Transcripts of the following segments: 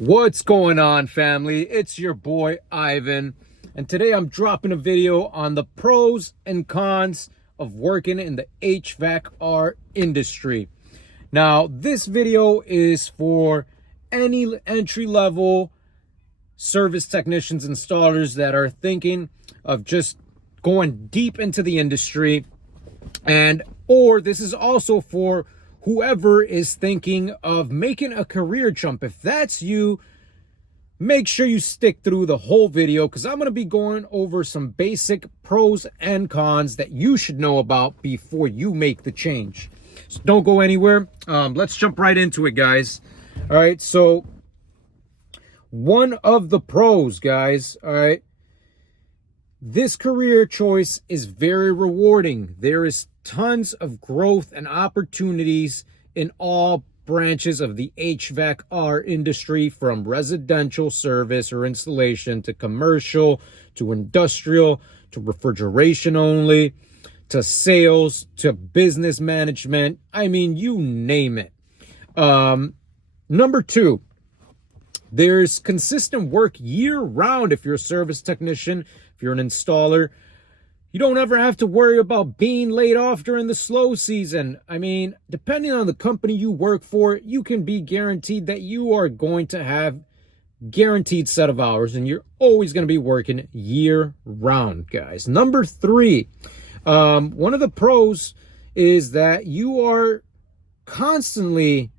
What's going on, family? It's your boy Ivan, and today I'm dropping a video on the pros and cons of working in the HVAC R industry. Now, this video is for any entry-level service technicians, installers that are thinking of just going deep into the industry, or this is also for whoever is thinking of making a career jump. If that's you, make sure you stick through the whole video because I'm going to be going over some basic pros and cons that you should know about before you make the change. So don't go anywhere. Let's jump right into it, guys. All right, so one of the pros, guys, all right, this career choice is very rewarding. There is tons of growth and opportunities in all branches of the HVAC R industry, from residential service or installation to commercial to industrial to refrigeration only to sales to business management. I mean, you name it. Number two, there's consistent work year-round. If you're a service technician, if you're an installer, you don't ever have to worry about being laid off during the slow season. I mean, depending on the company you work for, you can be guaranteed that you are going to have guaranteed set of hours, and you're always going to be working year-round, guys. Number three, one of the pros is that you are constantly,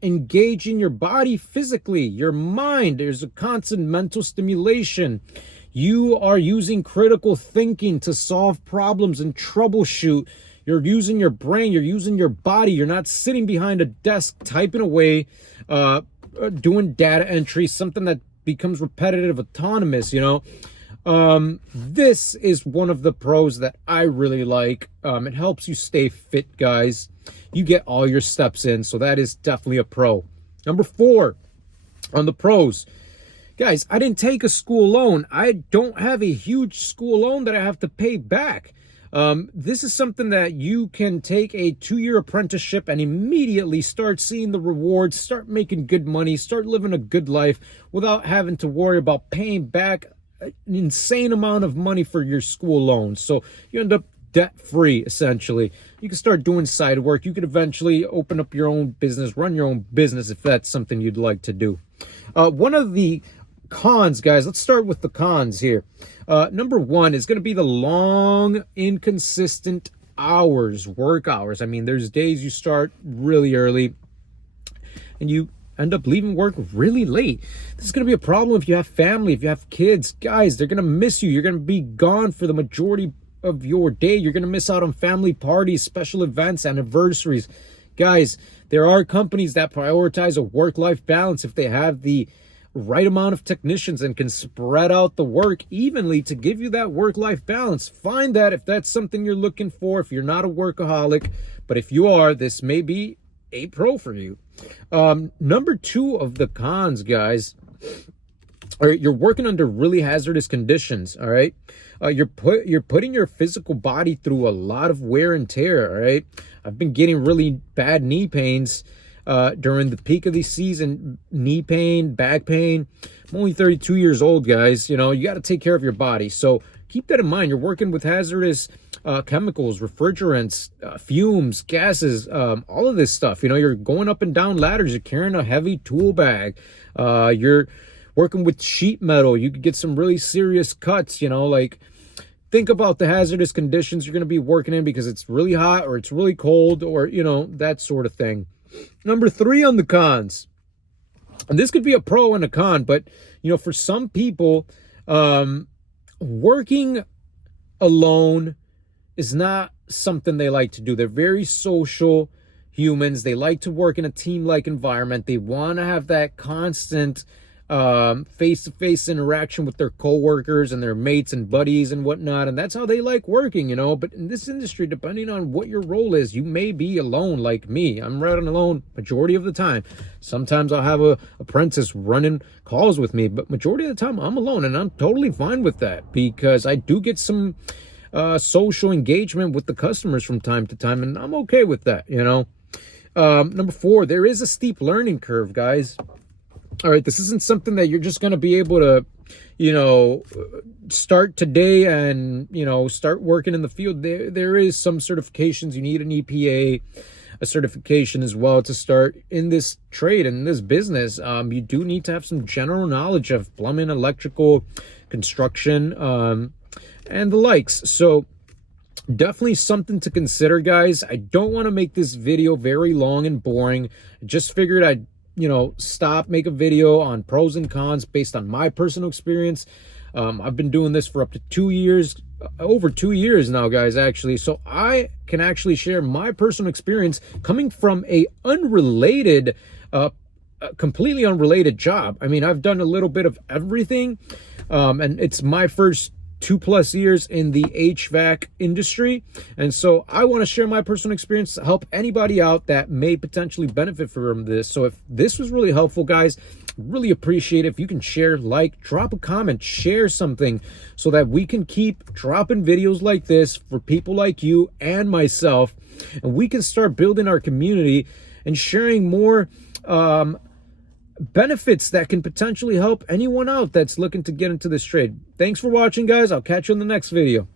engaging your body physically, your mind. There's a constant mental stimulation. You are using critical thinking to solve problems and troubleshoot. You're using your brain, you're using your body. You're not sitting behind a desk typing away, doing data entry, something that becomes repetitive, autonomous, This is one of the pros that I really like. It helps you stay fit, guys. You get all your steps in, so that is definitely a pro. Number four on the pros. Guys, I didn't take a school loan. I don't have a huge school loan that I have to pay back. This is something that you can take a 2-year apprenticeship and immediately start seeing the rewards, start making good money, start living a good life without having to worry about paying back an insane amount of money for your school loan. So you end up debt-free, essentially. You can start doing side work. You could eventually open up your own business, run your own business if that's something you'd like to do. One of the cons, guys, let's start with the cons here. Number one is going to be the long, inconsistent work hours. I mean, there's days you start really early and you end up leaving work really late. This is going to be a problem if you have family, if you have kids. Guys, they're going to miss you. You're going to be gone for the majority of your day. You're going to miss out on family parties, special events, anniversaries. Guys, there are companies that prioritize a work-life balance if they have the right amount of technicians and can spread out the work evenly to give you that work-life balance. Find that if that's something you're looking for, if you're not a workaholic. But if you are, this may be a pro for you. Number two of the cons, guys, all right, you're working under really hazardous conditions. All right, you're putting your physical body through a lot of wear and tear. All right, I've been getting really bad knee pains during the peak of the season. Knee pain, back pain. I'm only 32 years old, guys. You got to take care of your body. So keep that in mind. You're working with hazardous chemicals, refrigerants, fumes, gases, all of this stuff. You're going up and down ladders. You're carrying a heavy tool bag. You're working with sheet metal. You could get some really serious cuts. Think about the hazardous conditions you're going to be working in because it's really hot or it's really cold or, that sort of thing. Number three on the cons, and this could be a pro and a con, but, for some people, working alone is not something they like to do. They're very social humans. They like to work in a team-like environment. They want to have that constant face-to-face interaction with their coworkers and their mates and buddies and whatnot, and that's how they like working, But in this industry, depending on what your role is, you may be alone like me. I'm running alone majority of the time. Sometimes I'll have a apprentice running calls with me, but majority of the time I'm alone, and I'm totally fine with that because I do get some social engagement with the customers from time to time, and I'm okay with that. Number four, there is a steep learning curve, guys. All right, this isn't something that you're just going to be able to, you know, start today and, you know, start working in the field. There is some certifications. You need an EPA, a certification as well to start in this trade, in this business. You do need to have some general knowledge of plumbing, electrical, construction, and the likes. So definitely something to consider, guys. I don't want to make this video very long and boring. I just figured I'd, you know, make a video on pros and cons based on my personal experience. I've been doing this for up to 2 years, over 2 years now, guys, actually. So I can actually share my personal experience coming from a unrelated, completely unrelated job. I mean, I've done a little bit of everything, and it's my first 2+ years in the HVAC industry. And so I want to share my personal experience to help anybody out that may potentially benefit from this. So if this was really helpful, guys, really appreciate it if you can share, like, drop a comment, share something so that we can keep dropping videos like this for people like you and myself, and we can start building our community and sharing more benefits that can potentially help anyone out that's looking to get into this trade. Thanks for watching, guys. I'll catch you in the next video.